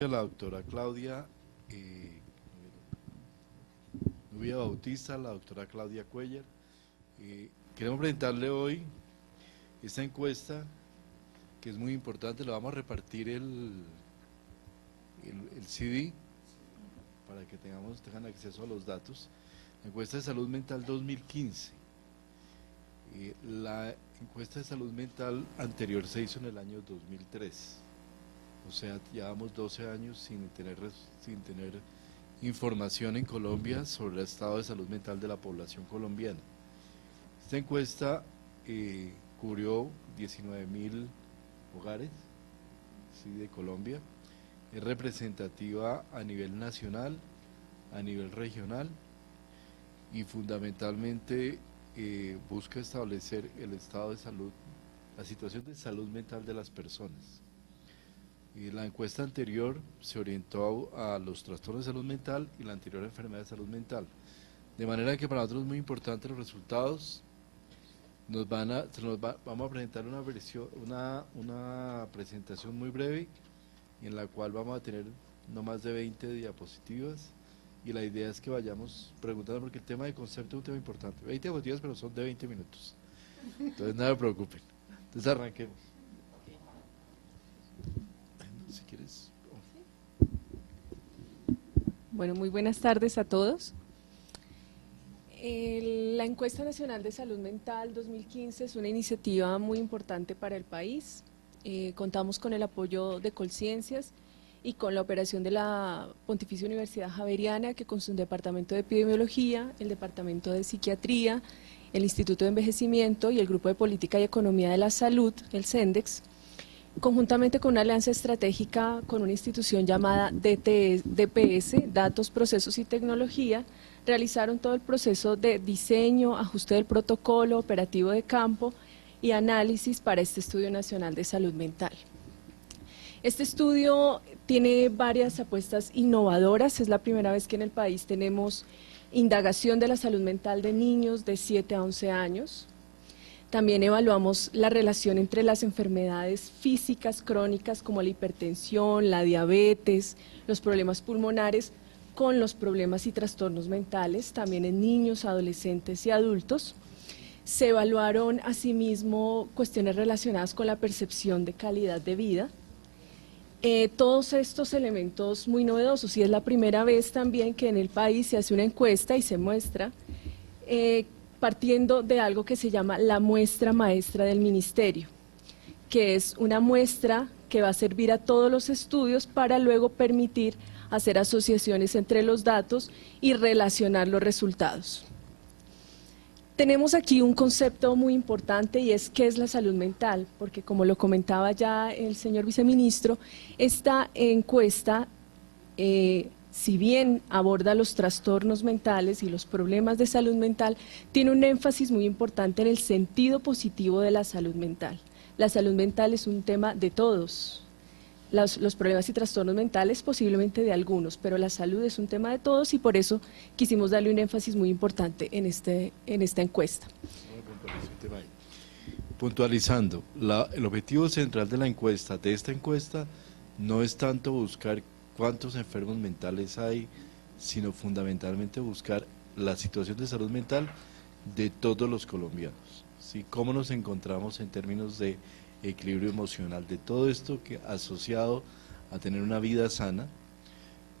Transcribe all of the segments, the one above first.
La doctora Claudia Nubia Bautista, la doctora Claudia Cuellar. Queremos presentarle hoy esta encuesta que es muy importante. Le vamos a repartir el CD para que tengan acceso a los datos. La encuesta de salud mental 2015. La encuesta de salud mental anterior se hizo en el año 2003. O sea, llevamos 12 años sin tener información en Colombia sobre el estado de salud mental de la población colombiana. Esta encuesta cubrió 19.000 hogares, ¿sí?, de Colombia. Es representativa a nivel nacional, a nivel regional y fundamentalmente busca establecer el estado de salud, la situación de salud mental de las personas. La encuesta anterior se orientó a los trastornos de salud mental y la anterior a enfermedad de salud mental. De manera que para nosotros es muy importante los resultados. Vamos a presentar una presentación muy breve en la cual vamos a tener no más de 20 diapositivas y la idea es que vayamos preguntando porque el tema de concepto es un tema importante. 20 diapositivas, pero son de 20 minutos. Entonces no se preocupen. Entonces arranquemos. Si quieres. Bueno, muy buenas tardes a todos. La Encuesta Nacional de Salud Mental 2015 es una iniciativa muy importante para el país. Contamos con el apoyo de Colciencias y con la operación de la Pontificia Universidad Javeriana, que con su departamento de epidemiología, el departamento de psiquiatría, el Instituto de Envejecimiento y el Grupo de Política y Economía de la Salud, el CENDEX, conjuntamente con una alianza estratégica con una institución llamada DPS, Datos, Procesos y Tecnología, realizaron todo el proceso de diseño, ajuste del protocolo, operativo de campo y análisis para este Estudio Nacional de Salud Mental. Este estudio tiene varias apuestas innovadoras. Es la primera vez que en el país tenemos indagación de la salud mental de niños de 7 a 11 años. También evaluamos la relación entre las enfermedades físicas crónicas como la hipertensión, la diabetes, los problemas pulmonares, con los problemas y trastornos mentales, también en niños, adolescentes y adultos. Se evaluaron asimismo cuestiones relacionadas con la percepción de calidad de vida. Todos estos elementos muy novedosos, y es la primera vez también que en el país se hace una encuesta y se muestra partiendo de algo que se llama la muestra maestra del ministerio, que es una muestra que va a servir a todos los estudios para luego permitir hacer asociaciones entre los datos y relacionar los resultados. Tenemos aquí un concepto muy importante y es ¿qué es la salud mental? Porque como lo comentaba ya el señor viceministro, esta encuesta si bien aborda los trastornos mentales y los problemas de salud mental, tiene un énfasis muy importante en el sentido positivo de la salud mental. La salud mental es un tema de todos. Los problemas y trastornos mentales posiblemente de algunos, pero la salud es un tema de todos y por eso quisimos darle un énfasis muy importante en esta encuesta. Puntualizando, el objetivo central de esta encuesta, no es tanto buscar cuántos enfermos mentales hay, sino fundamentalmente buscar la situación de salud mental de todos los colombianos, ¿sí? Cómo nos encontramos en términos de equilibrio emocional, de todo esto que asociado a tener una vida sana,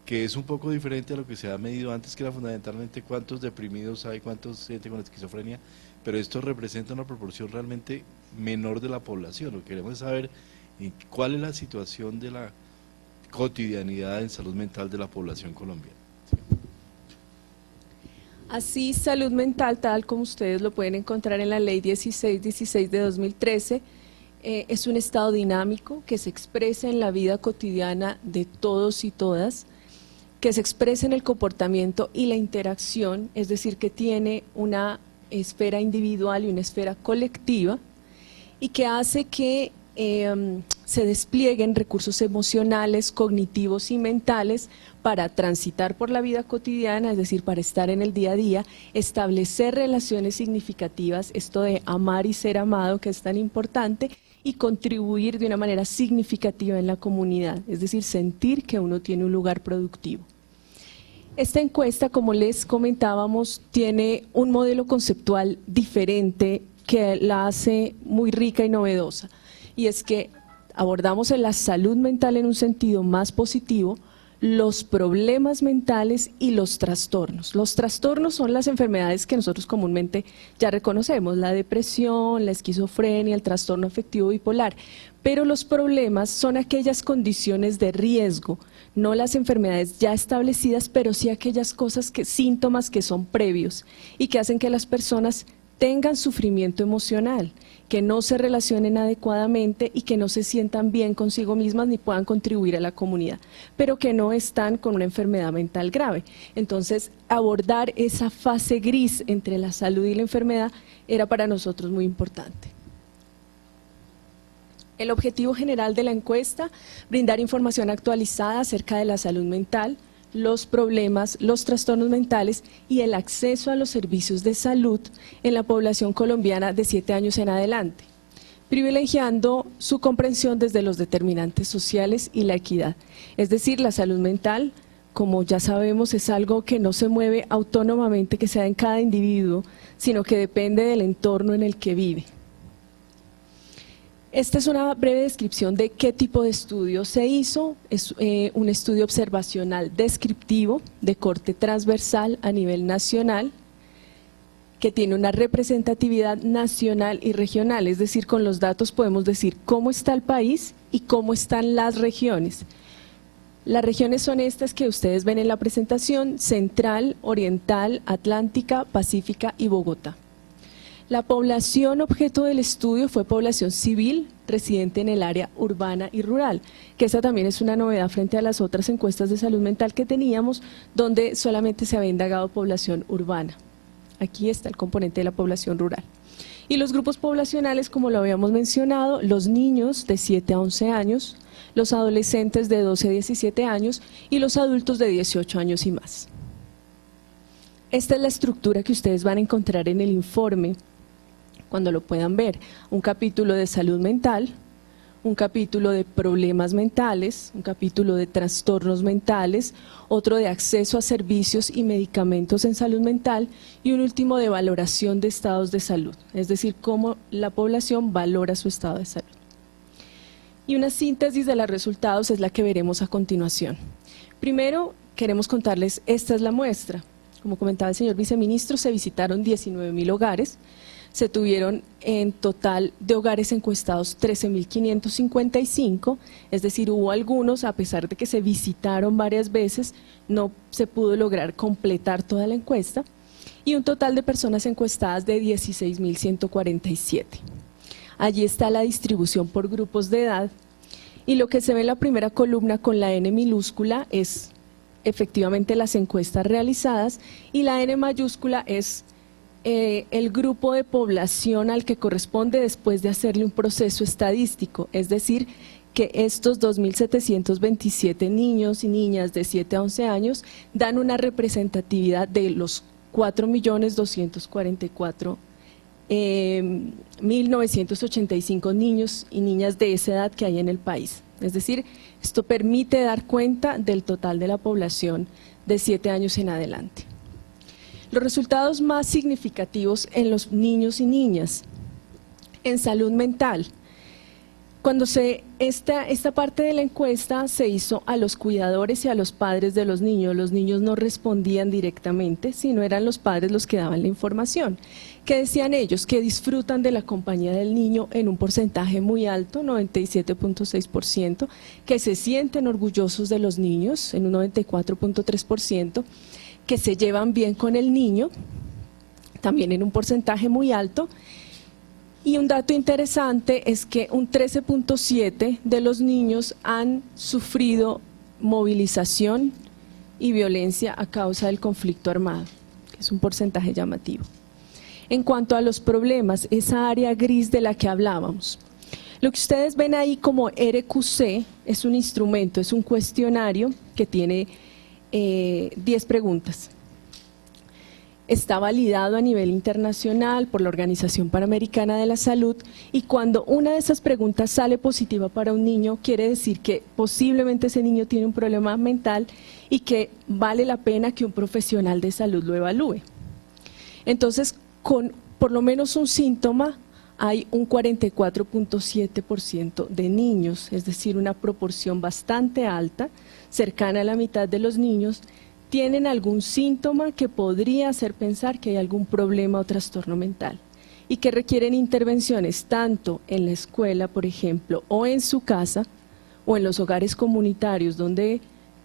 que es un poco diferente a lo que se ha medido antes, que era fundamentalmente cuántos deprimidos hay, cuántos gente con esquizofrenia, pero esto representa una proporción realmente menor de la población. Lo que queremos es saber cuál es la situación de la cotidianidad en salud mental de la población colombiana. Así, salud mental, tal como ustedes lo pueden encontrar en la Ley 1616 de 2013, es un estado dinámico que se expresa en la vida cotidiana de todos y todas, que se expresa en el comportamiento y la interacción, es decir, que tiene una esfera individual y una esfera colectiva, y que hace que se desplieguen recursos emocionales, cognitivos y mentales para transitar por la vida cotidiana, es decir, para estar en el día a día, establecer relaciones significativas, esto de amar y ser amado que es tan importante, y contribuir de una manera significativa en la comunidad, es decir, sentir que uno tiene un lugar productivo. Esta encuesta, como les comentábamos, tiene un modelo conceptual diferente que la hace muy rica y novedosa, y es que abordamos la salud mental en un sentido más positivo, los problemas mentales y los trastornos. Los trastornos son las enfermedades que nosotros comúnmente ya reconocemos, la depresión, la esquizofrenia, el trastorno afectivo bipolar, pero los problemas son aquellas condiciones de riesgo, no las enfermedades ya establecidas, pero sí aquellas síntomas que son previos y que hacen que las personas tengan sufrimiento emocional, que no se relacionen adecuadamente y que no se sientan bien consigo mismas ni puedan contribuir a la comunidad, pero que no están con una enfermedad mental grave. Entonces, abordar esa fase gris entre la salud y la enfermedad era para nosotros muy importante. El objetivo general de la encuesta, brindar información actualizada acerca de la salud mental, los problemas, los trastornos mentales y el acceso a los servicios de salud en la población colombiana de 7 años en adelante, privilegiando su comprensión desde los determinantes sociales y la equidad. Es decir, la salud mental, como ya sabemos, es algo que no se mueve autónomamente, que se da en cada individuo, sino que depende del entorno en el que vive. Esta es una breve descripción de qué tipo de estudio se hizo. Es un estudio observacional descriptivo de corte transversal a nivel nacional, que tiene una representatividad nacional y regional, es decir, con los datos podemos decir cómo está el país y cómo están las regiones. Las regiones son estas que ustedes ven en la presentación: Central, Oriental, Atlántica, Pacífica y Bogotá. La población objeto del estudio fue población civil residente en el área urbana y rural, que esa también es una novedad frente a las otras encuestas de salud mental que teníamos, donde solamente se había indagado población urbana. Aquí está el componente de la población rural. Y los grupos poblacionales, como lo habíamos mencionado, los niños de 7 a 11 años, los adolescentes de 12 a 17 años y los adultos de 18 años y más. Esta es la estructura que ustedes van a encontrar en el informe cuando lo puedan ver: un capítulo de salud mental, un capítulo de problemas mentales, un capítulo de trastornos mentales, otro de acceso a servicios y medicamentos en salud mental y un último de valoración de estados de salud, es decir, cómo la población valora su estado de salud. Y una síntesis de los resultados es la que veremos a continuación. Primero, queremos contarles, esta es la muestra. Como comentaba el señor viceministro, se visitaron 19.000 hogares. Se tuvieron en total de hogares encuestados 13.555, es decir, hubo algunos, a pesar de que se visitaron varias veces, no se pudo lograr completar toda la encuesta, y un total de personas encuestadas de 16.147. Allí está la distribución por grupos de edad, y lo que se ve en la primera columna con la N minúscula es efectivamente las encuestas realizadas, y la N mayúscula es el grupo de población al que corresponde después de hacerle un proceso estadístico, es decir, que estos 2.727 niños y niñas de 7 a 11 años dan una representatividad de los 4.244.985 niños y niñas de esa edad que hay en el país. Es decir, esto permite dar cuenta del total de la población de 7 años en adelante. Los resultados más significativos en los niños y niñas en salud mental. Cuando esta parte de la encuesta se hizo a los cuidadores y a los padres de los niños no respondían directamente, sino eran los padres los que daban la información. ¿Qué decían ellos? Que disfrutan de la compañía del niño en un porcentaje muy alto, 97.6%, que se sienten orgullosos de los niños en un 94.3%, que se llevan bien con el niño, también en un porcentaje muy alto, y un dato interesante es que un 13.7% de los niños han sufrido movilización y violencia a causa del conflicto armado, que es un porcentaje llamativo. En cuanto a los problemas, esa área gris de la que hablábamos, lo que ustedes ven ahí como RQC es un instrumento, es un cuestionario que tiene 10 preguntas. está validado a nivel internacional por la Organización Panamericana de la Salud, y cuando una de esas preguntas sale positiva para un niño, quiere decir que posiblemente ese niño tiene un problema mental y que vale la pena que un profesional de salud lo evalúe. Entonces, con por lo menos un síntoma, hay un 44.7% de niños, es decir, una proporción bastante alta, cercana a la mitad de los niños, tienen algún síntoma que podría hacer pensar que hay algún problema o trastorno mental y que requieren intervenciones tanto en la escuela, por ejemplo, o en su casa, o en los hogares comunitarios donde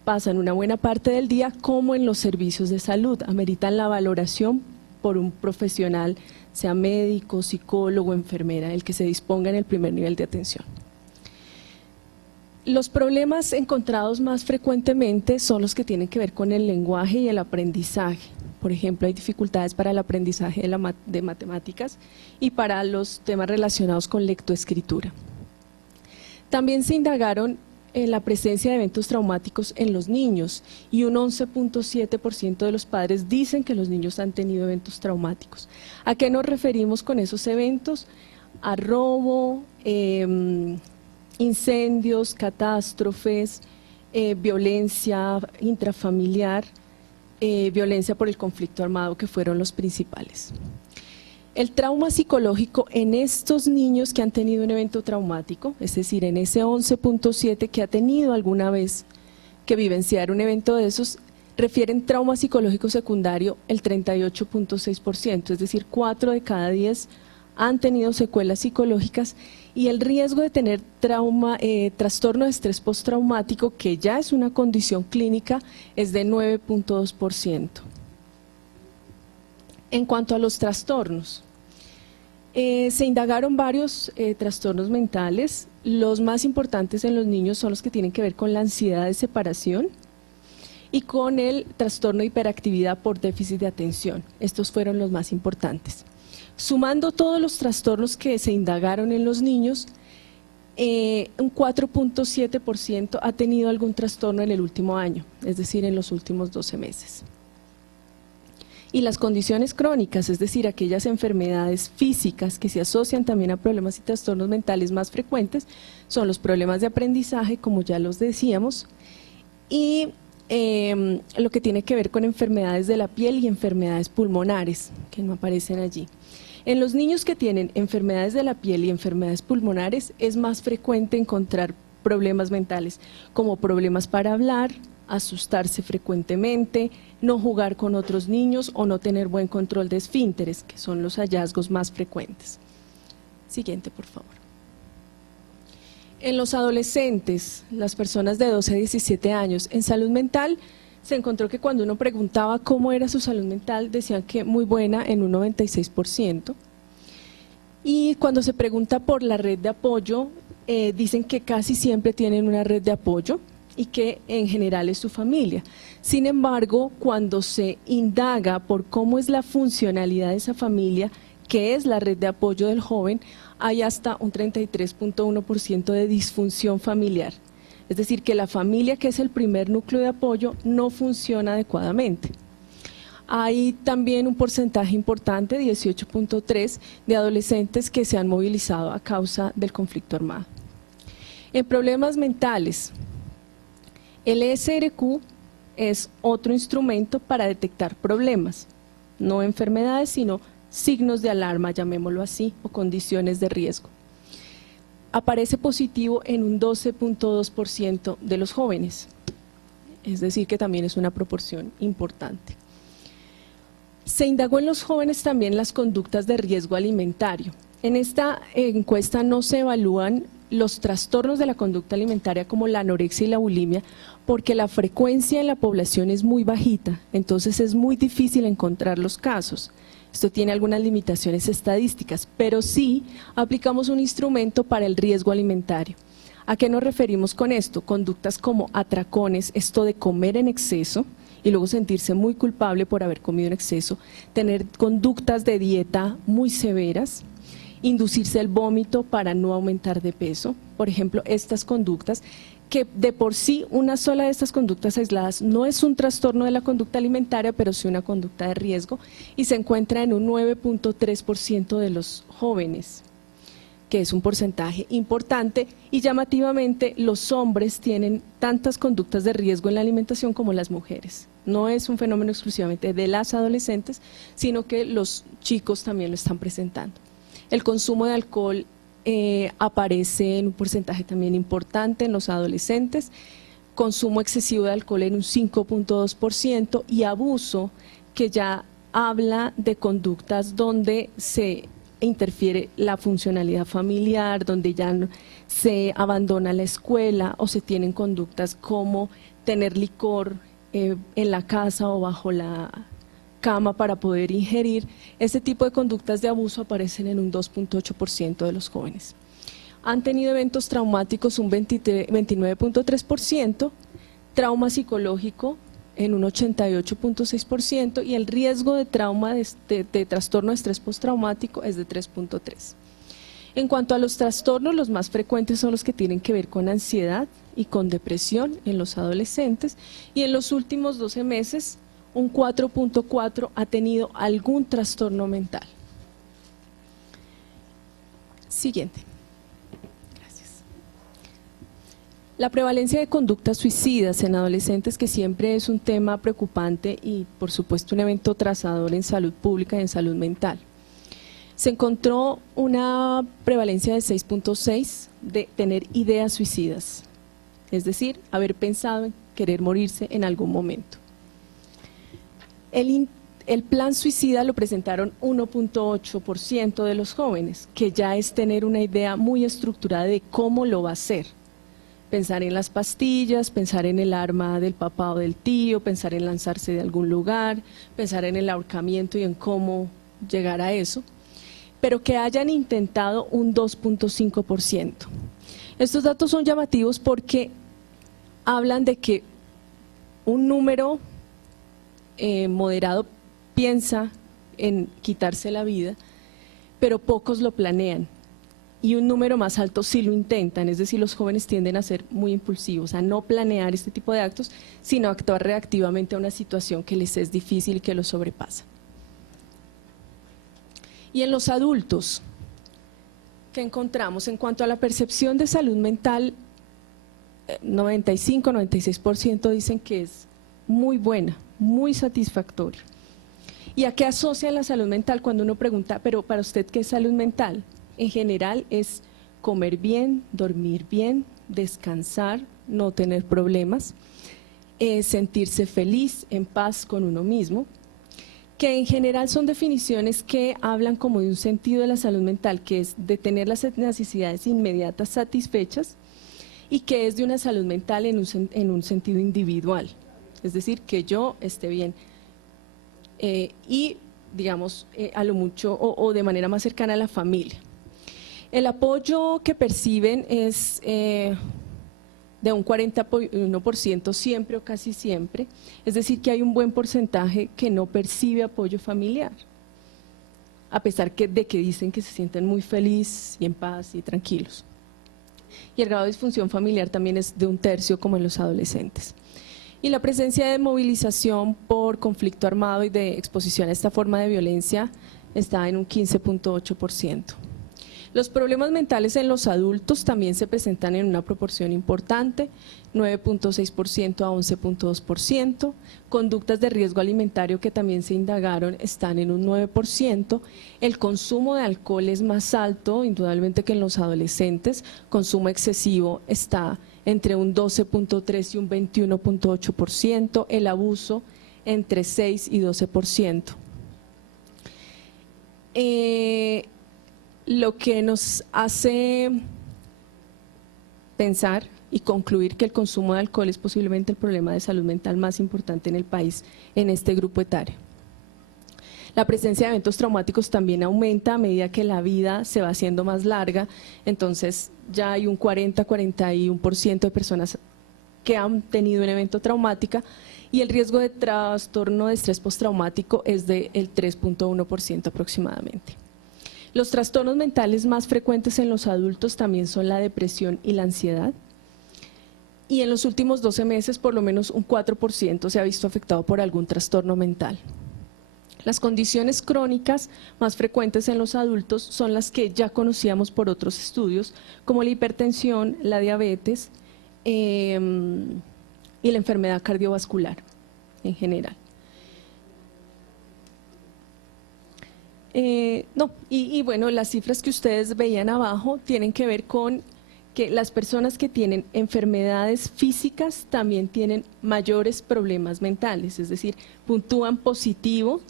pasan una buena parte del día, como en los servicios de salud. Ameritan la valoración por un profesional, sea médico, psicólogo, enfermera, el que se disponga en el primer nivel de atención. Los problemas encontrados más frecuentemente son los que tienen que ver con el lenguaje y el aprendizaje. Por ejemplo, hay dificultades para el aprendizaje de matemáticas y para los temas relacionados con lectoescritura. También se indagaron en la presencia de eventos traumáticos en los niños, y un 11.7% de los padres dicen que los niños han tenido eventos traumáticos. ¿A qué nos referimos con esos eventos? A robo, incendios, catástrofes, violencia intrafamiliar, violencia por el conflicto armado, que fueron los principales. El trauma psicológico en estos niños que han tenido un evento traumático, es decir, en ese 11.7 que ha tenido alguna vez que vivenciar un evento de esos, refieren trauma psicológico secundario el 38.6%, es decir, 4 de cada 10 han tenido secuelas psicológicas, y el riesgo de tener trastorno de estrés postraumático, que ya es una condición clínica, es de 9.2%. En cuanto a los trastornos, se indagaron varios trastornos mentales. Los más importantes en los niños son los que tienen que ver con la ansiedad de separación y con el trastorno de hiperactividad por déficit de atención. Estos fueron los más importantes. Sumando todos los trastornos que se indagaron en los niños, un 4.7% ha tenido algún trastorno en el último año, es decir, en los últimos 12 meses. Y las condiciones crónicas, es decir, aquellas enfermedades físicas que se asocian también a problemas y trastornos mentales más frecuentes, son los problemas de aprendizaje, como ya los decíamos, y lo que tiene que ver con enfermedades de la piel y enfermedades pulmonares, que no aparecen allí. En los niños que tienen enfermedades de la piel y enfermedades pulmonares es más frecuente encontrar problemas mentales, como problemas para hablar, asustarse frecuentemente, no jugar con otros niños o no tener buen control de esfínteres, que son los hallazgos más frecuentes. Siguiente, por favor. En los adolescentes, las personas de 12 a 17 años, en salud mental se encontró que cuando uno preguntaba cómo era su salud mental, decían que muy buena en un 96%. Y cuando se pregunta por la red de apoyo, dicen que casi siempre tienen una red de apoyo y que en general es su familia. Sin embargo, cuando se indaga por cómo es la funcionalidad de esa familia, que es la red de apoyo del joven, hay hasta un 33.1% de disfunción familiar. Es decir, que la familia, que es el primer núcleo de apoyo, no funciona adecuadamente. Hay también un porcentaje importante, 18.3%, de adolescentes que se han movilizado a causa del conflicto armado. En problemas mentales, el ESRQ es otro instrumento para detectar problemas, no enfermedades, sino signos de alarma, llamémoslo así, o condiciones de riesgo. Aparece positivo en un 12.2% de los jóvenes, es decir, que también es una proporción importante. Se indagó en los jóvenes también las conductas de riesgo alimentario. En esta encuesta no se evalúan los trastornos de la conducta alimentaria como la anorexia y la bulimia, porque la frecuencia en la población es muy bajita, entonces es muy difícil encontrar los casos. Esto tiene algunas limitaciones estadísticas, pero sí aplicamos un instrumento para el riesgo alimentario. ¿A qué nos referimos con esto? Conductas como atracones, esto de comer en exceso y luego sentirse muy culpable por haber comido en exceso, tener conductas de dieta muy severas, inducirse el vómito para no aumentar de peso. Por ejemplo, estas conductas, que de por sí una sola de estas conductas aisladas no es un trastorno de la conducta alimentaria, pero sí una conducta de riesgo, y se encuentra en un 9.3% de los jóvenes, que es un porcentaje importante, y llamativamente los hombres tienen tantas conductas de riesgo en la alimentación como las mujeres. No es un fenómeno exclusivamente de las adolescentes, sino que los chicos también lo están presentando. El consumo de alcohol aparece en un porcentaje también importante en los adolescentes, consumo excesivo de alcohol en un 5.2% y abuso, que ya habla de conductas donde se interfiere la funcionalidad familiar, donde ya se abandona la escuela o se tienen conductas como tener licor en la casa o bajo la cama para poder ingerir. Este tipo de conductas de abuso aparecen en un 2.8% de los jóvenes. Han tenido eventos traumáticos un 29.3%, trauma psicológico en un 88.6% y el riesgo de trauma de trastorno de estrés postraumático es de 3.3%. En cuanto a los trastornos, los más frecuentes son los que tienen que ver con ansiedad y con depresión en los adolescentes, y en los últimos 12 meses un 4.4% ha tenido algún trastorno mental. Siguiente. Gracias. La prevalencia de conductas suicidas en adolescentes, que siempre es un tema preocupante y por supuesto un evento trazador en salud pública y en salud mental. Se encontró una prevalencia de 6.6 de tener ideas suicidas, es decir, haber pensado en querer morirse en algún momento. El plan suicida lo presentaron 1.8% de los jóvenes, que ya es tener una idea muy estructurada de cómo lo va a hacer. Pensar en las pastillas, pensar en el arma del papá o del tío, pensar en lanzarse de algún lugar, pensar en el ahorcamiento y en cómo llegar a eso, pero que hayan intentado un 2.5%. Estos datos son llamativos porque hablan de que un número moderado piensa en quitarse la vida, pero pocos lo planean, y un número más alto sí lo intentan. Es decir, los jóvenes tienden a ser muy impulsivos, a no planear este tipo de actos, sino a actuar reactivamente a una situación que les es difícil y que los sobrepasa. Y en los adultos, ¿qué encontramos? En cuanto a la percepción de salud mental, 95-96% dicen que es muy buena, muy satisfactoria. ¿Y a qué asocian la salud mental? Cuando uno pregunta, pero para usted, ¿qué es salud mental? En general es comer bien, dormir bien, descansar, no tener problemas, sentirse feliz, en paz con uno mismo, que en general son definiciones que hablan como de un sentido de la salud mental, que es de tener las necesidades inmediatas satisfechas, y que es de una salud mental en un sentido individual, es decir, que yo esté bien. Y digamos a lo mucho o de manera más cercana a la familia. El apoyo que perciben es de un 41% siempre o casi siempre, es decir que hay un buen porcentaje que no percibe apoyo familiar, a pesar de que dicen que se sienten muy felices y en paz y tranquilos. Y el grado de disfunción familiar también es de 1/3 como en los adolescentes. Y la presencia de movilización por conflicto armado y de exposición a esta forma de violencia está en un 15.8%. Los problemas mentales en los adultos también se presentan en una proporción importante, 9.6% a 11.2%. Conductas de riesgo alimentario que también se indagaron están en un 9%. El consumo de alcohol es más alto, indudablemente, que en los adolescentes. Consumo excesivo está entre un 12.3 y un 21.8%, el abuso entre 6 y 12%. Lo que nos hace pensar y concluir que el consumo de alcohol es posiblemente el problema de salud mental más importante en el país en este grupo etario. La presencia de eventos traumáticos también aumenta a medida que la vida se va haciendo más larga, entonces ya hay un 40-41% de personas que han tenido un evento traumático, y el riesgo de trastorno de estrés postraumático es del 3.1% aproximadamente. Los trastornos mentales más frecuentes en los adultos también son la depresión y la ansiedad. Y en los últimos 12 meses, por lo menos un 4% se ha visto afectado por algún trastorno mental. Las condiciones crónicas más frecuentes en los adultos son las que ya conocíamos por otros estudios, como la hipertensión, la diabetes y la enfermedad cardiovascular en general. Bueno, las cifras que ustedes veían abajo tienen que ver con que las personas que tienen enfermedades físicas también tienen mayores problemas mentales, es decir, puntúan positivo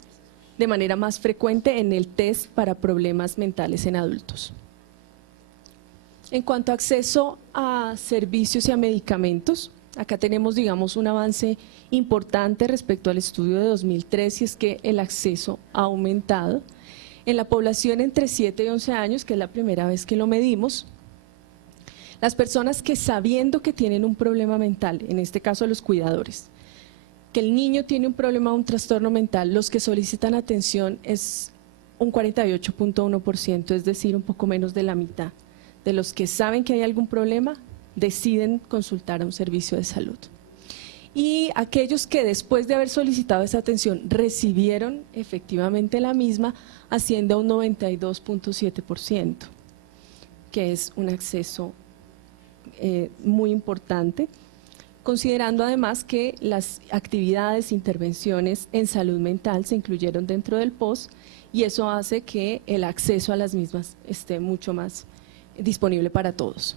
de manera más frecuente en el test para problemas mentales en adultos. En cuanto a acceso a servicios y a medicamentos, acá tenemos, digamos, un avance importante respecto al estudio de 2003, y es que el acceso ha aumentado. En la población entre 7 y 11 años, que es la primera vez que lo medimos, las personas que sabiendo que tienen un problema mental, en este caso los cuidadores, que el niño tiene un problema, un trastorno mental, los que solicitan atención es un 48.1%, es decir, un poco menos de la mitad de los que saben que hay algún problema deciden consultar a un servicio de salud. Y aquellos que después de haber solicitado esa atención recibieron efectivamente la misma, asciende a un 92.7%, que es un acceso muy importante, considerando además que las actividades, intervenciones en salud mental se incluyeron dentro del POS, y eso hace que el acceso a las mismas esté mucho más disponible para todos.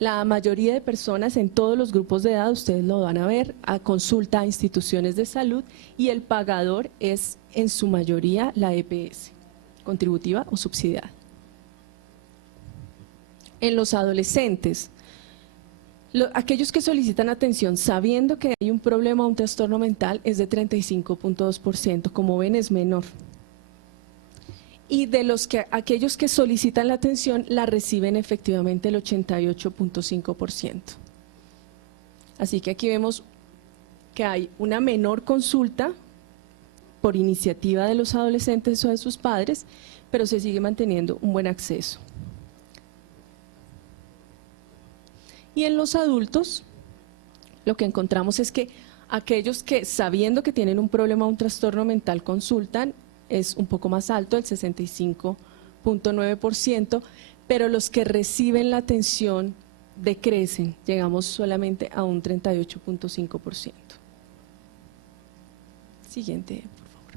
La mayoría de personas en todos los grupos de edad, ustedes lo van a ver, a consulta a instituciones de salud, y el pagador es en su mayoría la EPS, contributiva o subsidiada. En los adolescentes, aquellos que solicitan atención sabiendo que hay un problema o un trastorno mental es de 35.2%, como ven es menor. Y de aquellos que solicitan la atención la reciben efectivamente el 88.5%. Así que aquí vemos que hay una menor consulta por iniciativa de los adolescentes o de sus padres, pero se sigue manteniendo un buen acceso. Y en los adultos, lo que encontramos es que aquellos que sabiendo que tienen un problema o un trastorno mental consultan, es un poco más alto, el 65.9%, pero los que reciben la atención decrecen, llegamos solamente a un 38.5%. Siguiente, por favor.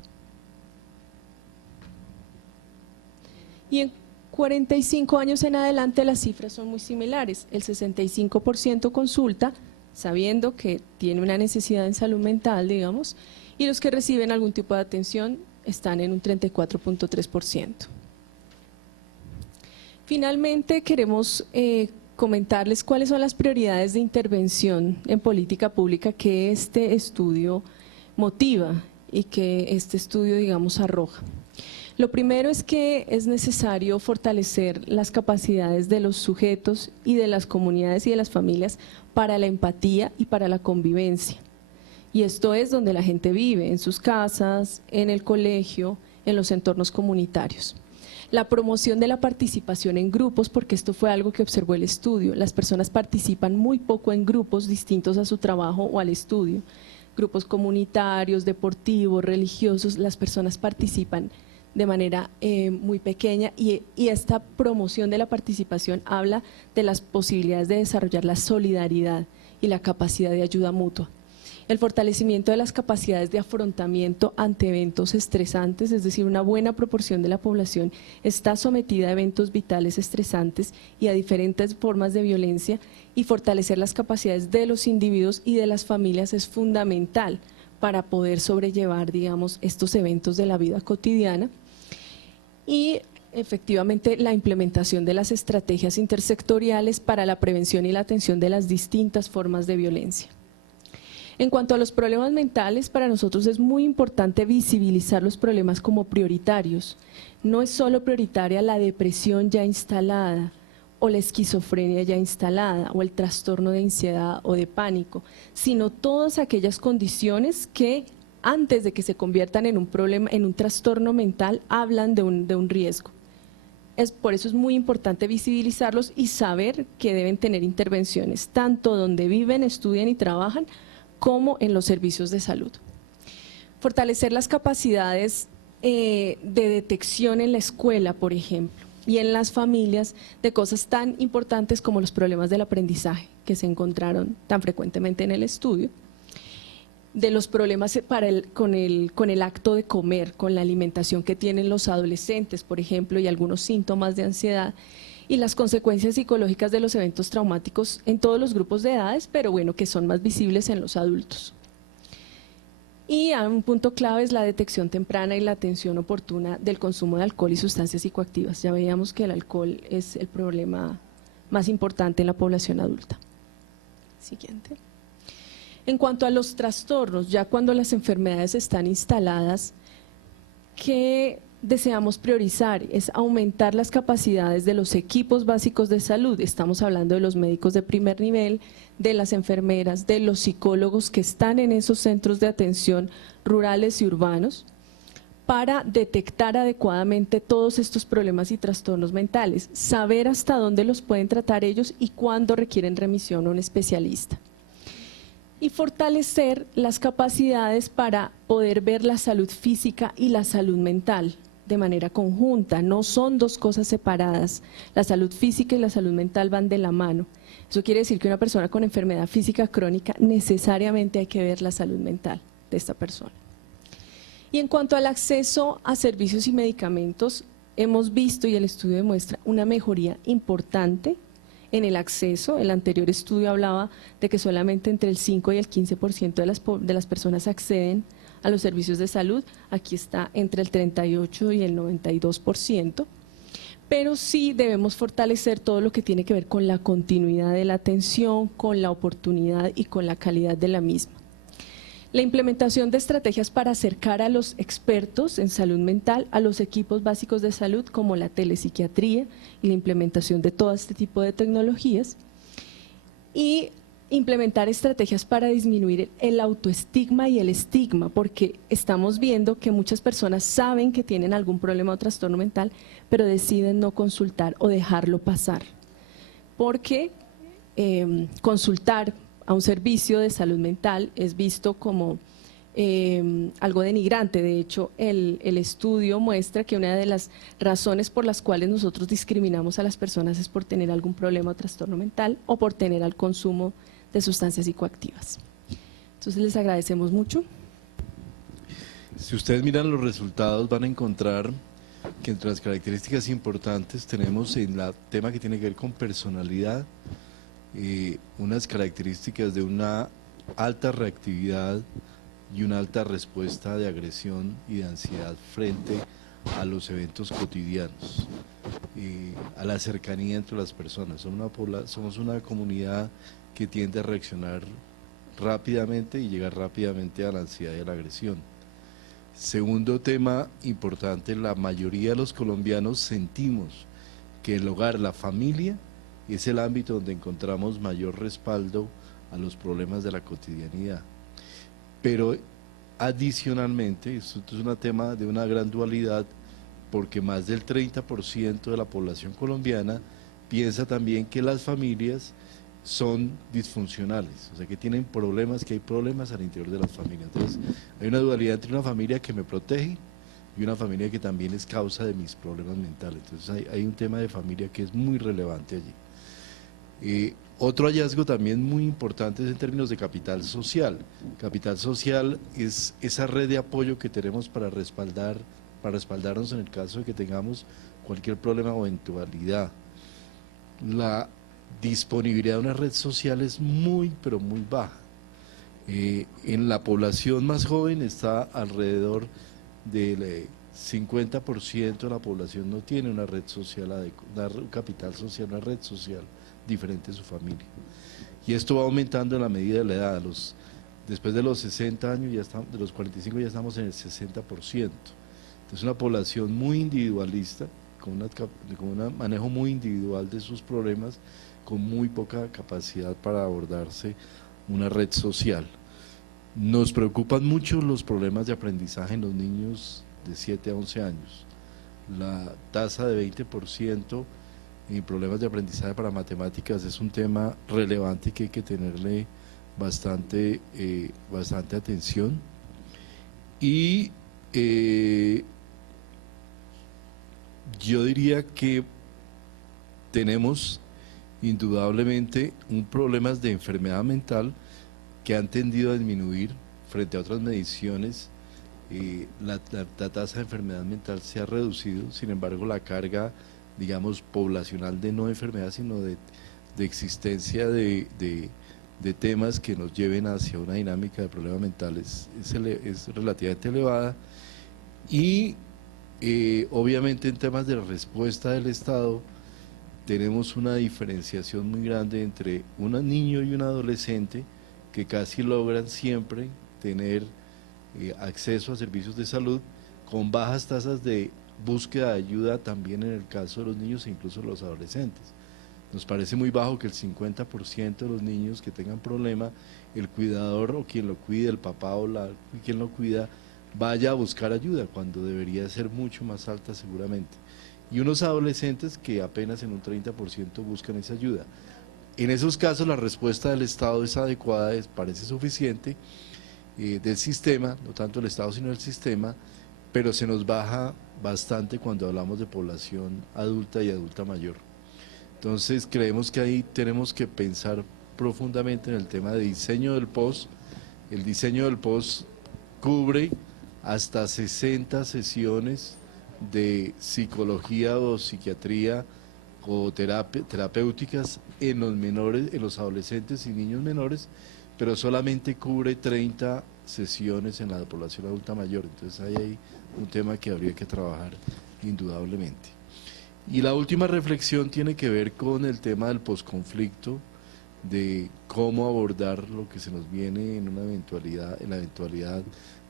Y en 45 años en adelante las cifras son muy similares, el 65% consulta sabiendo que tiene una necesidad en salud mental, digamos, y los que reciben algún tipo de atención están en un 34.3%. Finalmente queremos comentarles cuáles son las prioridades de intervención en política pública que este estudio motiva y que este estudio, digamos, arroja. Lo primero es que es necesario fortalecer las capacidades de los sujetos y de las comunidades y de las familias para la empatía y para la convivencia. Y esto es donde la gente vive, en sus casas, en el colegio, en los entornos comunitarios. La promoción de la participación en grupos, porque esto fue algo que observó el estudio, las personas participan muy poco en grupos distintos a su trabajo o al estudio, grupos comunitarios, deportivos, religiosos, las personas participan de manera muy pequeña y esta promoción de la participación habla de las posibilidades de desarrollar la solidaridad y la capacidad de ayuda mutua. El fortalecimiento de las capacidades de afrontamiento ante eventos estresantes, es decir, una buena proporción de la población está sometida a eventos vitales estresantes y a diferentes formas de violencia, y fortalecer las capacidades de los individuos y de las familias es fundamental para poder sobrellevar, digamos, estos eventos de la vida cotidiana. Y efectivamente la implementación de las estrategias intersectoriales para la prevención y la atención de las distintas formas de violencia. En cuanto a los problemas mentales, para nosotros es muy importante visibilizar los problemas como prioritarios. No es solo prioritaria la depresión ya instalada o la esquizofrenia ya instalada o el trastorno de ansiedad o de pánico, sino todas aquellas condiciones que antes de que se conviertan en un problema, en un trastorno mental, hablan de un riesgo. Por eso es muy importante visibilizarlos y saber que deben tener intervenciones, tanto donde viven, estudian y trabajan, como en los servicios de salud. Fortalecer las capacidades de detección en la escuela, por ejemplo, y en las familias de cosas tan importantes como los problemas del aprendizaje que se encontraron tan frecuentemente en el estudio, de los problemas con el acto de comer, con la alimentación que tienen los adolescentes, por ejemplo, y algunos síntomas de ansiedad, y las consecuencias psicológicas de los eventos traumáticos en todos los grupos de edades, pero bueno, que son más visibles en los adultos. Y un punto clave es la detección temprana y la atención oportuna del consumo de alcohol y sustancias psicoactivas. Ya veíamos que el alcohol es el problema más importante en la población adulta. Siguiente. En cuanto a los trastornos, ya cuando las enfermedades están instaladas, ¿qué deseamos priorizar? Es aumentar las capacidades de los equipos básicos de salud. Estamos hablando de los médicos de primer nivel, de las enfermeras, de los psicólogos que están en esos centros de atención rurales y urbanos, para detectar adecuadamente todos estos problemas y trastornos mentales, saber hasta dónde los pueden tratar ellos y cuándo requieren remisión a un especialista. Y fortalecer las capacidades para poder ver la salud física y la salud mental de manera conjunta, no son dos cosas separadas, la salud física y la salud mental van de la mano. Eso quiere decir que una persona con enfermedad física crónica necesariamente hay que ver la salud mental de esta persona. Y en cuanto al acceso a servicios y medicamentos, hemos visto, y el estudio demuestra, una mejoría importante en el acceso. El anterior estudio hablaba de que solamente entre el 5 y el 15% de las personas acceden a los servicios de salud. Aquí está entre el 38 y el 92%. Pero sí debemos fortalecer todo lo que tiene que ver con la continuidad de la atención, con la oportunidad y con la calidad de la misma. La implementación de estrategias para acercar a los expertos en salud mental a los equipos básicos de salud como la telepsiquiatría y la implementación de todo este tipo de tecnologías, y implementar estrategias para disminuir el autoestigma y el estigma, porque estamos viendo que muchas personas saben que tienen algún problema o trastorno mental, pero deciden no consultar o dejarlo pasar, porque consultar a un servicio de salud mental es visto como algo denigrante. De hecho, el estudio muestra que una de las razones por las cuales nosotros discriminamos a las personas es por tener algún problema o trastorno mental o por tener al consumo de sustancias psicoactivas. Entonces les agradecemos mucho. Si ustedes miran los resultados van a encontrar que entre las características importantes tenemos en el tema que tiene que ver con personalidad, unas características de una alta reactividad y una alta respuesta de agresión y de ansiedad frente a los eventos cotidianos, a la cercanía entre las personas. Somos una comunidad que tiende a reaccionar rápidamente y llegar rápidamente a la ansiedad y a la agresión. Segundo tema importante, la mayoría de los colombianos sentimos que el hogar, la familia, es el ámbito donde encontramos mayor respaldo a los problemas de la cotidianidad. Pero adicionalmente, esto es un tema de una gran dualidad, porque más del 30% de la población colombiana piensa también que las familias son disfuncionales, o sea que tienen problemas, que hay problemas al interior de las familias. Entonces hay una dualidad entre una familia que me protege y una familia que también es causa de mis problemas mentales. Entonces hay un tema de familia que es muy relevante allí. Otro hallazgo también muy importante es en términos de capital social. Capital social es esa red de apoyo que tenemos para respaldarnos en el caso de que tengamos cualquier problema o eventualidad. La disponibilidad de una red social es muy, pero muy baja. En la población más joven está alrededor del 50% de la población no tiene una red social un capital social, una red social diferente de su familia. Y esto va aumentando en la medida de la edad. Después de los 60 años, de los 45 ya estamos en el 60%. Entonces una población muy individualista, con un manejo muy individual de sus problemas, con muy poca capacidad para abordarse una red social. Nos preocupan mucho los problemas de aprendizaje en los niños de 7 a 11 años. la tasa de 20% en problemas de aprendizaje para matemáticas es un tema relevante que hay que tenerle bastante atención. Y yo diría que tenemos indudablemente un problemas de enfermedad mental que han tendido a disminuir frente a otras mediciones. La tasa de enfermedad mental se ha reducido, sin embargo la carga, digamos, poblacional de no enfermedad, sino de existencia de temas que nos lleven hacia una dinámica de problemas mentales es relativamente elevada. Y obviamente en temas de respuesta del Estado tenemos una diferenciación muy grande entre un niño y un adolescente que casi logran siempre tener acceso a servicios de salud con bajas tasas de búsqueda de ayuda también en el caso de los niños e incluso de los adolescentes. Nos parece muy bajo que el 50% de los niños que tengan problema, el cuidador o quien lo cuide, el papá o quien lo cuida, vaya a buscar ayuda, cuando debería ser mucho más alta seguramente. Y unos adolescentes que apenas en un 30% buscan esa ayuda. En esos casos la respuesta del Estado es adecuada, parece suficiente, del sistema, no tanto el Estado sino el sistema, pero se nos baja bastante cuando hablamos de población adulta y adulta mayor. Entonces creemos que ahí tenemos que pensar profundamente en el tema de diseño del POS. El diseño del POS cubre hasta 60 sesiones de psicología o psiquiatría o terapéuticas en los menores, en los adolescentes y niños menores, pero solamente cubre 30 sesiones en la población adulta mayor. Entonces hay ahí un tema que habría que trabajar indudablemente. Y la última reflexión tiene que ver con el tema del posconflicto, de cómo abordar lo que se nos viene en la eventualidad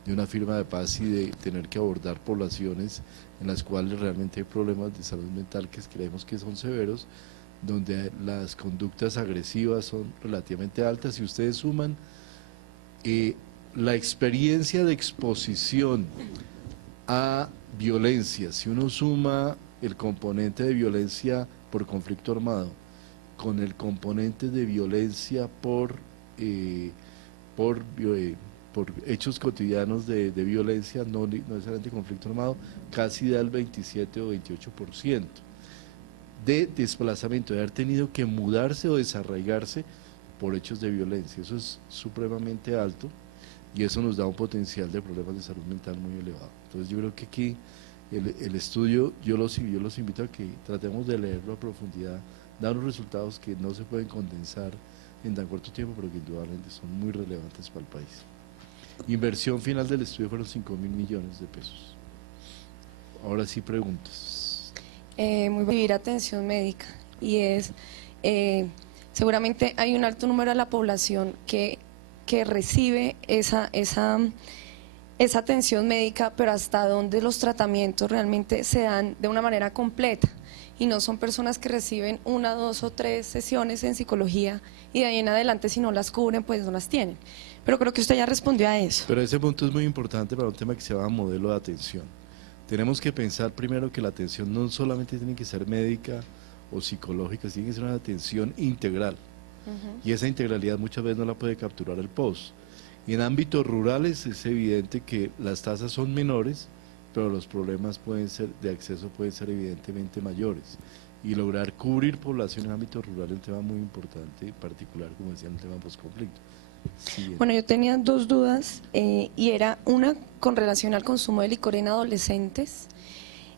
de una firma de paz y de tener que abordar poblaciones en las cuales realmente hay problemas de salud mental que creemos que son severos, donde las conductas agresivas son relativamente altas. Si ustedes suman la experiencia de exposición a violencia, si uno suma el componente de violencia por conflicto armado con el componente de violencia por hechos cotidianos de violencia, no necesariamente conflicto armado, casi da el 27 o 28% de desplazamiento, de haber tenido que mudarse o desarraigarse por hechos de violencia. Eso es supremamente alto y eso nos da un potencial de problemas de salud mental muy elevado. Entonces yo creo que aquí el estudio, yo los invito a que tratemos de leerlo a profundidad, da unos resultados que no se pueden condensar en tan corto tiempo, pero que indudablemente son muy relevantes para el país. Inversión final del estudio fueron 5.000 millones de pesos. Ahora sí, preguntas. Muy vivir atención médica, y es, seguramente hay un alto número de la población que recibe esa atención médica, pero hasta dónde los tratamientos realmente se dan de una manera completa, y no son personas que reciben 1, 2 o 3 sesiones en psicología y de ahí en adelante, si no las cubren, pues no las tienen. Pero creo que usted ya respondió a eso. Pero ese punto es muy importante para un tema que se llama modelo de atención. Tenemos que pensar primero que la atención no solamente tiene que ser médica o psicológica, tiene que ser una atención integral. Y esa integralidad muchas veces no la puede capturar el POS. Y en ámbitos rurales es evidente que las tasas son menores, pero los problemas de acceso pueden ser evidentemente mayores. Y lograr cubrir población en ámbitos rurales es un tema muy importante, particular, como decía, el tema posconflicto. Siguiente. Bueno, yo tenía 2 dudas, y era una con relación al consumo de licor en adolescentes.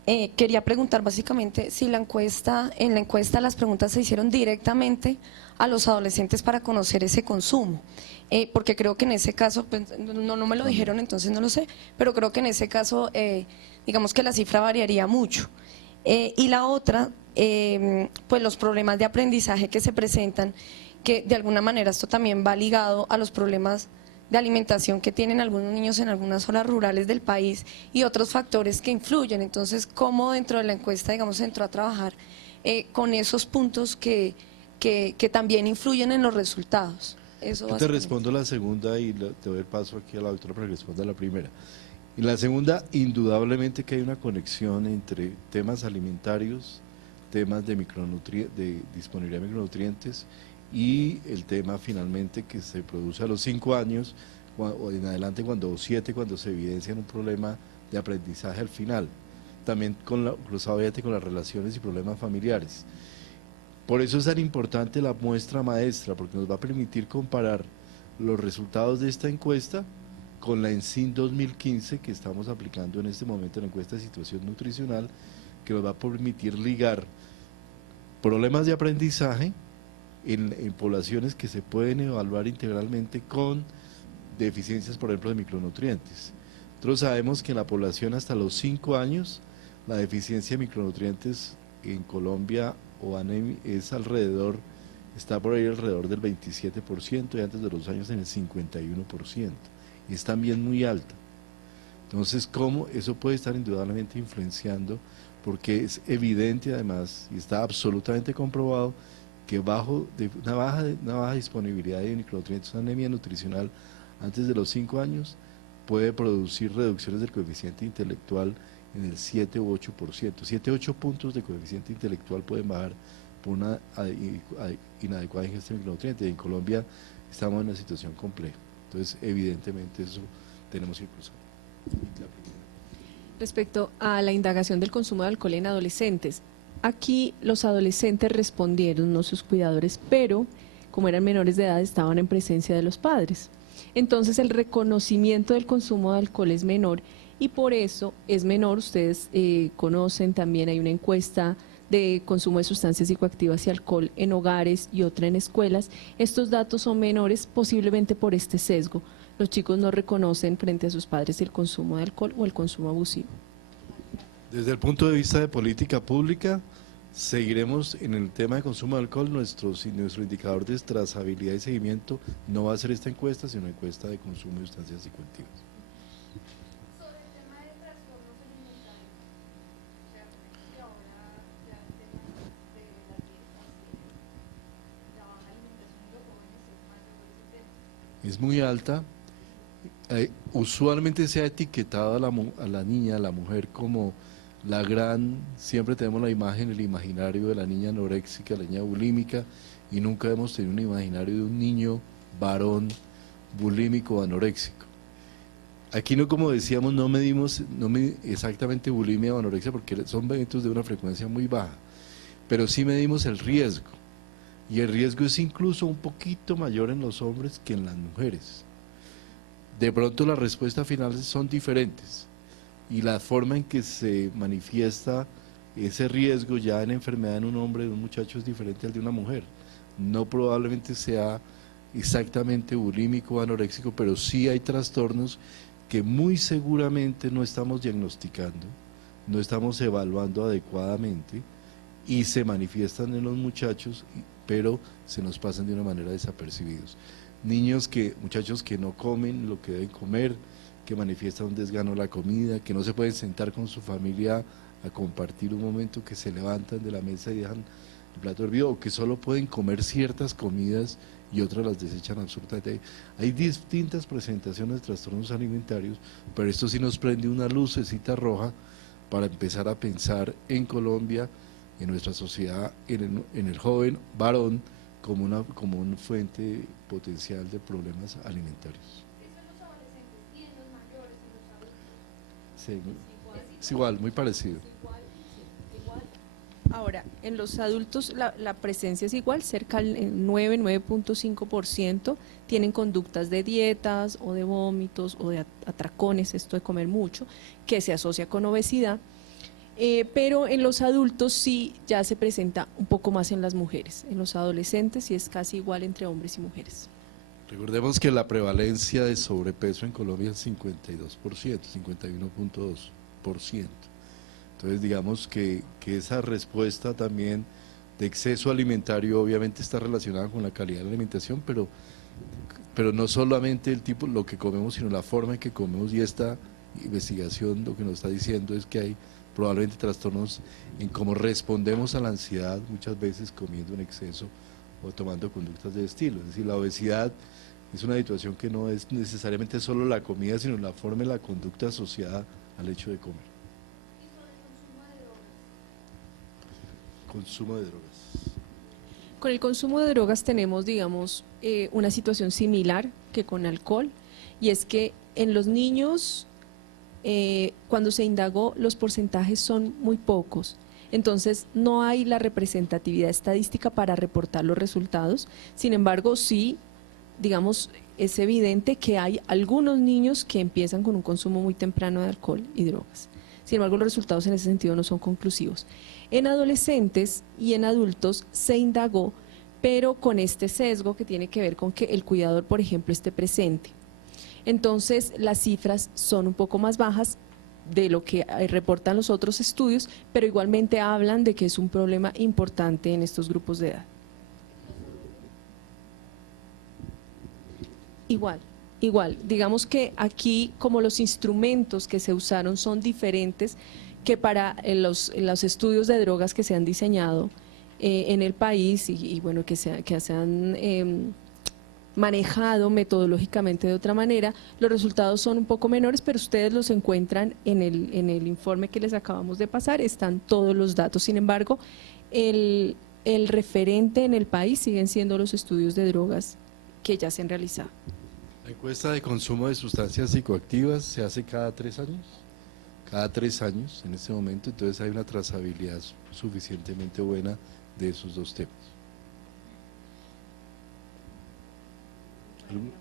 Quería preguntar básicamente si en la encuesta las preguntas se hicieron directamente a los adolescentes para conocer ese consumo, porque creo que en ese caso, pues, no me lo dijeron, entonces no lo sé, pero creo que en ese caso, digamos que la cifra variaría mucho. Y la otra, pues los problemas de aprendizaje que se presentan, que de alguna manera esto también va ligado a los problemas de alimentación que tienen algunos niños en algunas zonas rurales del país y otros factores que influyen. Entonces, ¿cómo dentro de la encuesta, digamos, se entró a trabajar con esos puntos que también influyen en los resultados? Eso yo te respondo la segunda y te doy el paso aquí a la doctora para que responda la primera. Y la segunda, indudablemente que hay una conexión entre temas alimentarios, temas de disponibilidad de micronutrientes y el tema finalmente que se produce a los 5 años o en adelante, o 7, cuando se evidencia un problema de aprendizaje al final. También cruzado obviamente con las relaciones y problemas familiares. Por eso es tan importante la muestra maestra, porque nos va a permitir comparar los resultados de esta encuesta con la ENSIN 2015 que estamos aplicando en este momento, en la encuesta de situación nutricional, que nos va a permitir ligar problemas de aprendizaje en poblaciones que se pueden evaluar integralmente con deficiencias, por ejemplo, de micronutrientes. Nosotros sabemos que en la población hasta los 5 años, la deficiencia de micronutrientes en Colombia está por ahí alrededor del 27% y antes de los años en el 51%. Y es también muy alta. Entonces, ¿cómo eso puede estar indudablemente influenciando? Porque es evidente además, y está absolutamente comprobado, que una baja disponibilidad de micronutrientes, una anemia nutricional antes de los 5 años, puede producir reducciones del coeficiente intelectual en el 7 u 8%. 7 u 8 puntos de coeficiente intelectual pueden bajar por una inadecuada ingesta de micronutrientes. En Colombia estamos en una situación compleja. Entonces, evidentemente, eso tenemos que cruzar. Respecto a la indagación del consumo de alcohol en adolescentes, aquí los adolescentes respondieron, no sus cuidadores, pero como eran menores de edad estaban en presencia de los padres. Entonces el reconocimiento del consumo de alcohol es menor y por eso es menor. Ustedes conocen, también hay una encuesta de consumo de sustancias psicoactivas y alcohol en hogares y otra en escuelas. Estos datos son menores posiblemente por este sesgo. Los chicos no reconocen frente a sus padres el consumo de alcohol o el consumo abusivo. Desde el punto de vista de política pública, seguiremos en el tema de consumo de alcohol. Nuestro indicador de trazabilidad y seguimiento no va a ser esta encuesta, sino encuesta de consumo de sustancias psicoactivas. Sobre el tema de trastornos alimentarios, o sea, que ahora ya el tema de las dietas, la baja alimentación de los jóvenes es mayor ese tema. Es muy alta. Usualmente se ha etiquetado a la niña, a la mujer, como siempre tenemos la imagen, el imaginario de la niña anoréxica, la niña bulímica, y nunca hemos tenido un imaginario de un niño varón bulímico o anoréxico. Aquí no, como decíamos, no medimos exactamente bulimia o anorexia porque son eventos de una frecuencia muy baja, pero sí medimos el riesgo, y el riesgo es incluso un poquito mayor en los hombres que en las mujeres. De pronto las respuestas finales son diferentes y la forma en que se manifiesta ese riesgo ya en enfermedad en un hombre, en un muchacho, es diferente al de una mujer. No probablemente sea exactamente bulímico o anoréxico, pero sí hay trastornos que muy seguramente no estamos diagnosticando, no estamos evaluando adecuadamente y se manifiestan en los muchachos, pero se nos pasan de una manera desapercibidos. Muchachos que no comen lo que deben comer, que manifiestan un desgano a la comida, que no se pueden sentar con su familia a compartir un momento, que se levantan de la mesa y dejan el plato hervido, o que solo pueden comer ciertas comidas y otras las desechan absolutamente. Hay distintas presentaciones de trastornos alimentarios, pero esto sí nos prende una lucecita roja para empezar a pensar en Colombia, en nuestra sociedad, en el joven varón, como una fuente potencial de problemas alimentarios. Eso en los adolescentes y en los mayores, en los adultos. Sí, es igual, muy parecido. Ahora, en los adultos la presencia es igual, cerca del 9.5% tienen conductas de dietas o de vómitos o de atracones, esto de comer mucho, que se asocia con obesidad. Pero en los adultos sí ya se presenta un poco más en las mujeres. En los adolescentes sí es casi igual entre hombres y mujeres. Recordemos que la prevalencia de sobrepeso en Colombia es 52%, 51.2%. Entonces digamos que esa respuesta también de exceso alimentario obviamente está relacionada con la calidad de la alimentación, pero no solamente el tipo, lo que comemos, sino la forma en que comemos, y esta investigación lo que nos está diciendo es que hay probablemente trastornos en cómo respondemos a la ansiedad, muchas veces comiendo en exceso o tomando conductas de estilo. Es decir, la obesidad Es una situación que no es necesariamente solo la comida, sino la forma y la conducta asociada al hecho de comer. Y sobre el consumo de drogas. Consumo de drogas. Con el consumo de drogas tenemos, digamos, una situación similar que con alcohol, y es que en los niños, cuando se indagó, los porcentajes son muy pocos. Entonces, no hay la representatividad estadística para reportar los resultados. Sin embargo, sí, digamos, es evidente que hay algunos niños que empiezan con un consumo muy temprano de alcohol y drogas. Sin embargo, los resultados en ese sentido no son conclusivos. En adolescentes y en adultos se indagó, pero con este sesgo que tiene que ver con que el cuidador, por ejemplo, esté presente. Entonces, las cifras son un poco más bajas de lo que reportan los otros estudios, pero igualmente hablan de que es un problema importante en estos grupos de edad. Igual, digamos que aquí, como los instrumentos que se usaron son diferentes que para los estudios de drogas que se han diseñado en el país y bueno, que se han manejado metodológicamente de otra manera, los resultados son un poco menores, pero ustedes los encuentran en el informe que les acabamos de pasar, están todos los datos. Sin embargo, el referente en el país siguen siendo los estudios de drogas que ya se han realizado. La encuesta de consumo de sustancias psicoactivas se hace cada 3 años. Cada 3 años en este momento, entonces hay una trazabilidad suficientemente buena de esos dos temas. ¿Algún? Ustedes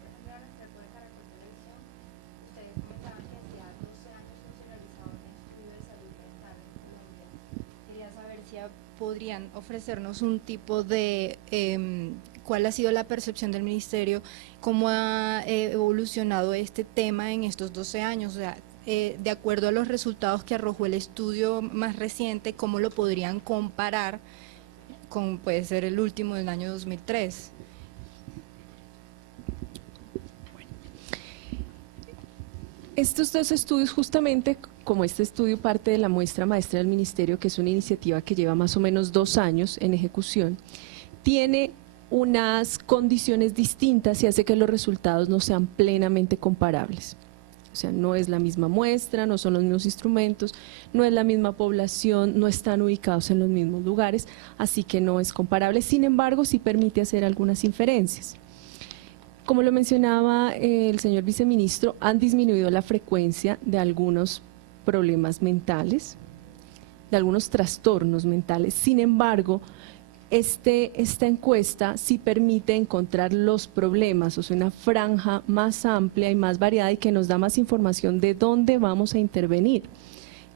comentaban que hacía 12 años que se realizaba un estudio de salud mental en Colombia. Quería saber si podrían ofrecernos un tipo de cuál ha sido la percepción del ministerio, cómo ha evolucionado este tema en estos 12 años, o sea, de acuerdo a los resultados que arrojó el estudio más reciente, cómo lo podrían comparar con, puede ser el último del año 2003. Estos dos estudios, justamente como este estudio parte de la muestra maestra del ministerio, que es una iniciativa que lleva más o menos 2 años en ejecución, tiene unas condiciones distintas y hace que los resultados no sean plenamente comparables. O sea, no es la misma muestra, no son los mismos instrumentos, no es la misma población, no están ubicados en los mismos lugares, así que no es comparable. Sin embargo, sí permite hacer algunas inferencias. Como lo mencionaba el señor viceministro, han disminuido la frecuencia de algunos problemas mentales, de algunos trastornos mentales. Sin embargo, esta encuesta sí permite encontrar los problemas, o sea, una franja más amplia y más variada y que nos da más información de dónde vamos a intervenir,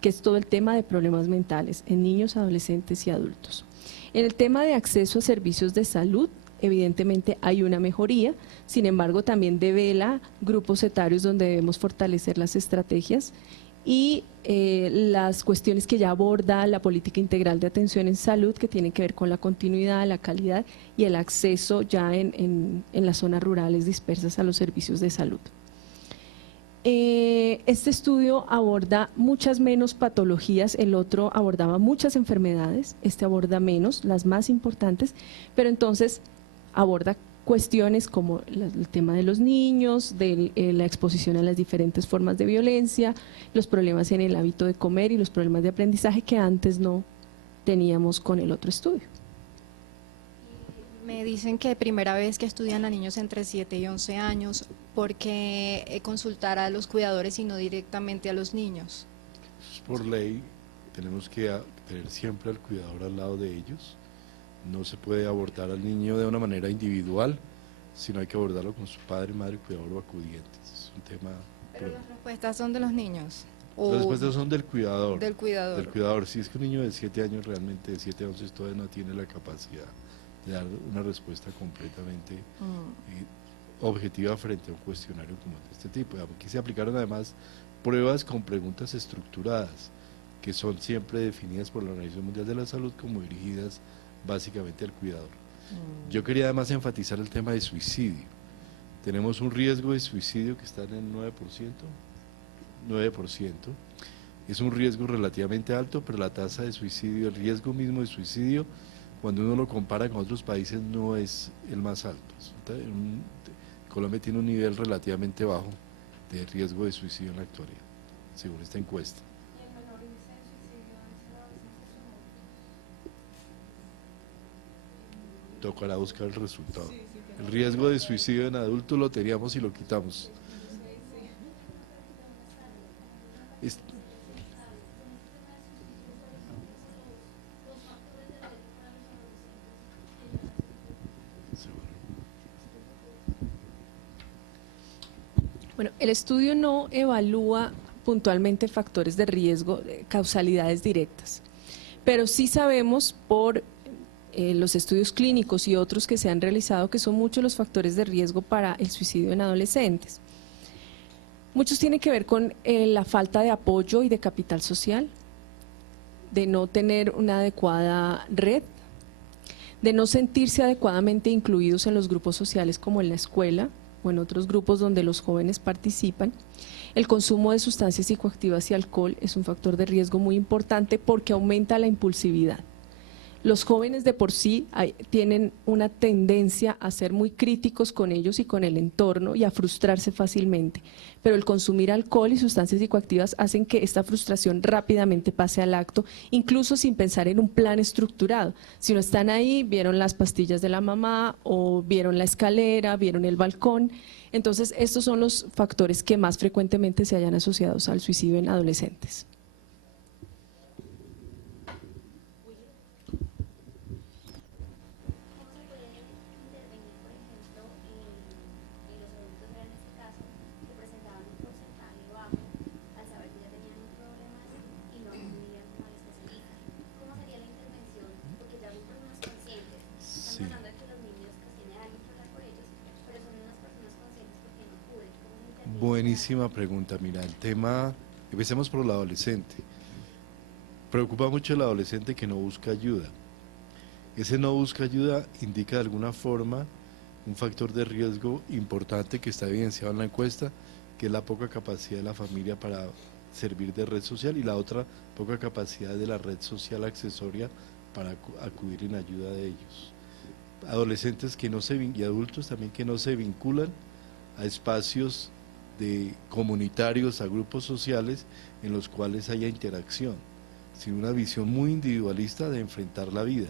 que es todo el tema de problemas mentales en niños, adolescentes y adultos. En el tema de acceso a servicios de salud, evidentemente hay una mejoría, sin embargo también devela grupos etarios donde debemos fortalecer las estrategias y las cuestiones que ya aborda la política integral de atención en salud, que tienen que ver con la continuidad, la calidad y el acceso ya en las zonas rurales dispersas a los servicios de salud. Este estudio aborda muchas menos patologías, el otro abordaba muchas enfermedades, este aborda menos, las más importantes, pero entonces aborda cuestiones como el tema de los niños, de la exposición a las diferentes formas de violencia, los problemas en el hábito de comer y los problemas de aprendizaje que antes no teníamos con el otro estudio. Me dicen que primera vez que estudian a niños entre 7 y 11 años, ¿por qué consultar a los cuidadores y no directamente a los niños? Por ley tenemos que tener siempre al cuidador al lado de ellos. No se puede abordar al niño de una manera individual, sino hay que abordarlo con su padre, madre, cuidador o acudientes. Es un tema. Pero las respuestas son de los niños. Las respuestas son del cuidador. Del cuidador. Del cuidador. Si es que un niño de 7 años realmente, de 7 a 11, todavía no tiene la capacidad de dar una respuesta completamente objetiva frente a un cuestionario como este tipo. Aquí se aplicaron además pruebas con preguntas estructuradas, que son siempre definidas por la Organización Mundial de la Salud como dirigidas básicamente al cuidador. Yo quería además enfatizar el tema de suicidio. Tenemos un riesgo de suicidio que está en el 9%. Es un riesgo relativamente alto, pero la tasa de suicidio, el riesgo mismo de suicidio, cuando uno lo compara con otros países, no es el más alto. Colombia tiene un nivel relativamente bajo de riesgo de suicidio en la actualidad, según esta encuesta. ¿Y el menor índice de suicidio es en adolescentes o adultos? Tocará buscar el resultado. El riesgo de suicidio en adultos lo teníamos y lo quitamos. Es- Bueno, el estudio no evalúa puntualmente factores de riesgo, causalidades directas, pero sí sabemos por los estudios clínicos y otros que se han realizado que son muchos los factores de riesgo para el suicidio en adolescentes. Muchos tienen que ver con la falta de apoyo y de capital social, de no tener una adecuada red, de no sentirse adecuadamente incluidos en los grupos sociales como en la escuela o en otros grupos donde los jóvenes participan. El consumo de sustancias psicoactivas y alcohol es un factor de riesgo muy importante porque aumenta la impulsividad. Los jóvenes de por sí tienen una tendencia a ser muy críticos con ellos y con el entorno y a frustrarse fácilmente, pero el consumir alcohol y sustancias psicoactivas hacen que esta frustración rápidamente pase al acto, incluso sin pensar en un plan estructurado. Si no están ahí, vieron las pastillas de la mamá o vieron la escalera, vieron el balcón. Entonces, estos son los factores que más frecuentemente se hayan asociados al suicidio en adolescentes. ¿Cómo se puede intervenir, por ejemplo, en los adultos, era en este caso, que presentaban un porcentaje bajo al saber que ya tenían un problema y no acudían a un especialista? ¿Cómo sería la intervención? Porque ya son personas conscientes. Sí. Estamos hablando de que los niños pues tienen a alguien que hablar por ellos, pero son unas personas conscientes porque no acuden. ¿Cómo se interviene? Buenísima pregunta. Mira, el tema, empecemos por el adolescente. Preocupa mucho el adolescente que no busca ayuda. Ese no busca ayuda indica de alguna forma un factor de riesgo importante que está evidenciado en la encuesta, que es la poca capacidad de la familia para servir de red social, y la otra, poca capacidad de la red social accesoria para acudir en ayuda de ellos. Adolescentes que no se y adultos también que no se vinculan a espacios comunitarios, a grupos sociales en los cuales haya interacción, sino una visión muy individualista de enfrentar la vida.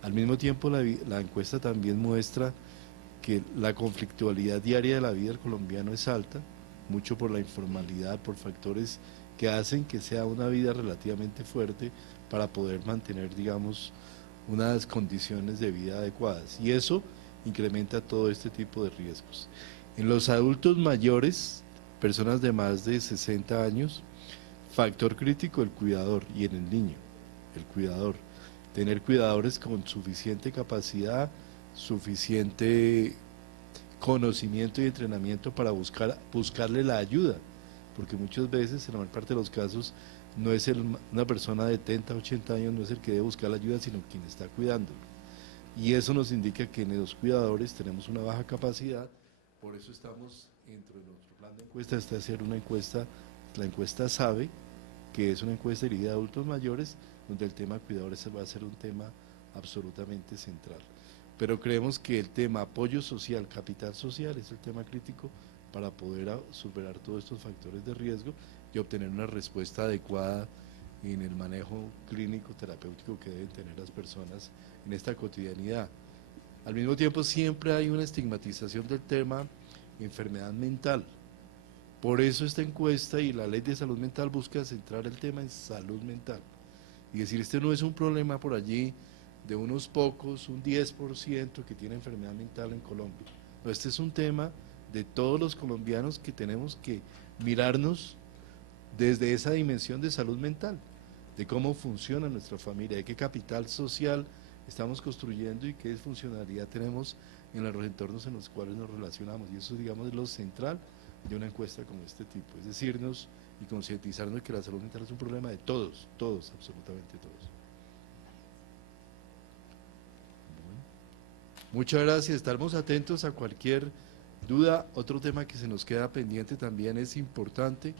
Al mismo tiempo, la encuesta también muestra que la conflictualidad diaria de la vida del colombiano es alta, mucho por la informalidad, por factores que hacen que sea una vida relativamente fuerte para poder mantener, digamos, unas condiciones de vida adecuadas. Y eso incrementa todo este tipo de riesgos. En los adultos mayores, personas de más de 60 años, factor crítico el cuidador, y en el niño, el cuidador. Tener cuidadores con suficiente capacidad, suficiente conocimiento y entrenamiento para buscarle la ayuda, porque muchas veces, en la mayor parte de los casos, no es una persona de 70, 80 años, no es el que debe buscar la ayuda, sino quien está cuidándolo. Y eso nos indica que en los cuidadores tenemos una baja capacidad, por eso estamos dentro de nuestro plan de encuesta, de hacer una encuesta, la encuesta SABE, que es una encuesta dirigida a adultos mayores, donde el tema cuidadores va a ser un tema absolutamente central. Pero creemos que el tema apoyo social, capital social, es el tema crítico para poder superar todos estos factores de riesgo y obtener una respuesta adecuada en el manejo clínico terapéutico que deben tener las personas en esta cotidianidad. Al mismo tiempo, siempre hay una estigmatización del tema enfermedad mental. Por eso esta encuesta y la ley de salud mental busca centrar el tema en salud mental y decir, este no es un problema por allí de unos pocos, un 10% que tiene enfermedad mental en Colombia. No, este es un tema de todos los colombianos que tenemos que mirarnos desde esa dimensión de salud mental, de cómo funciona nuestra familia, de qué capital social estamos construyendo y qué funcionalidad tenemos en los entornos en los cuales nos relacionamos. Y eso, digamos, es lo central de una encuesta como este tipo, es decirnos y concientizarnos de que la salud mental es un problema de todos, todos, absolutamente todos. Bueno, muchas gracias, estaremos atentos a cualquier duda. Otro tema que se nos queda pendiente también es importante,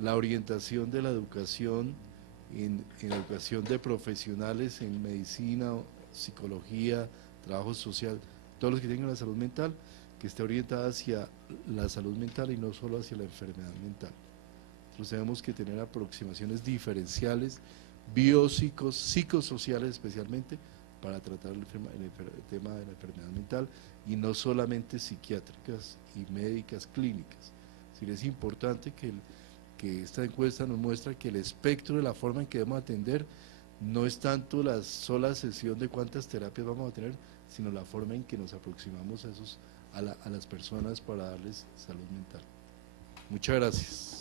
la orientación de la educación, en educación de profesionales en medicina, psicología, trabajo social, todos los que tengan la salud mental, que esté orientada hacia la salud mental y no solo hacia la enfermedad mental. Nosotros tenemos que tener aproximaciones diferenciales, biopsicos, psicosociales especialmente, para tratar el tema de la enfermedad mental y no solamente psiquiátricas y médicas clínicas. Es importante que esta encuesta nos muestra que el espectro de la forma en que debemos atender no es tanto la sola sesión de cuántas terapias vamos a tener, sino la forma en que nos aproximamos a las personas para darles salud mental. Muchas gracias.